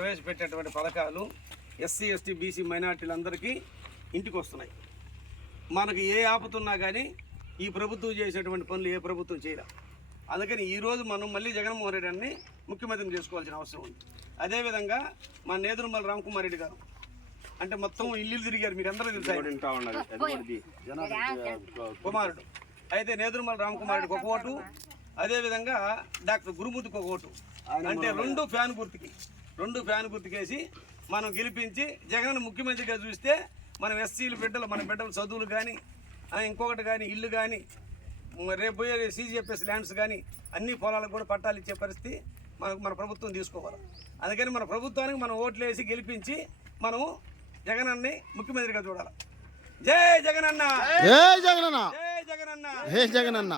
గారు ప్రవేశపెట్టినటువంటి పథకాలు ఎస్సీ ఎస్టీ బీసీ మైనార్టీలందరికీ ఇంటికి వస్తున్నాయి మనకు ఏ ఆపతున్నా కానీ ఈ ప్రభుత్వం చేసేటువంటి పనులు ఏ ప్రభుత్వం చేయలే. అందుకని ఈరోజు మనం మళ్ళీ జగన్మోహన్ రెడ్డి గారిని ముఖ్యమంత్రిని చేసుకోవాల్సిన అవసరం ఉంది. అదేవిధంగా మా నేదురుమల రామకుమార్ రెడ్డి గారు అంటే మొత్తం ఇల్లు తిరిగారు మీకు అందరూ తెలుసు. కుమారుడు. అయితే నేదురుమల రామకుమార్ రెడ్డికి ఒక ఓటు. అదేవిధంగా డాక్టర్ గురుమూర్తికి ఒక ఓటు. అంటే రెండు ఫ్యాన్ గుర్తుకి రెండు ఫ్యాన్ గుర్తుకేసి మనం గెలిపించి జగన్ ముఖ్యమంత్రిగా చూస్తే మనం ఎస్సీలు బిడ్డలు మన బిడ్డల చదువులు కానీ ఇంకొకటి కానీ ఇల్లు కానీ రేపు పోయే సీజీఎఫ్ఎస్ ల్యాండ్స్ కానీ అన్ని పొలాలకు కూడా పట్టాలు ఇచ్చే పరిస్థితి మనకు మన ప్రభుత్వం తీసుకోవాలి. అందుకని మన ప్రభుత్వానికి మనం ఓట్లు వేసి గెలిపించి మనము జగనన్ని ముఖ్యమంత్రిగా చూడాలి. జై జగనన్న! ఏ జగనన్న! జై జగనన్న! ఏ జగనన్న!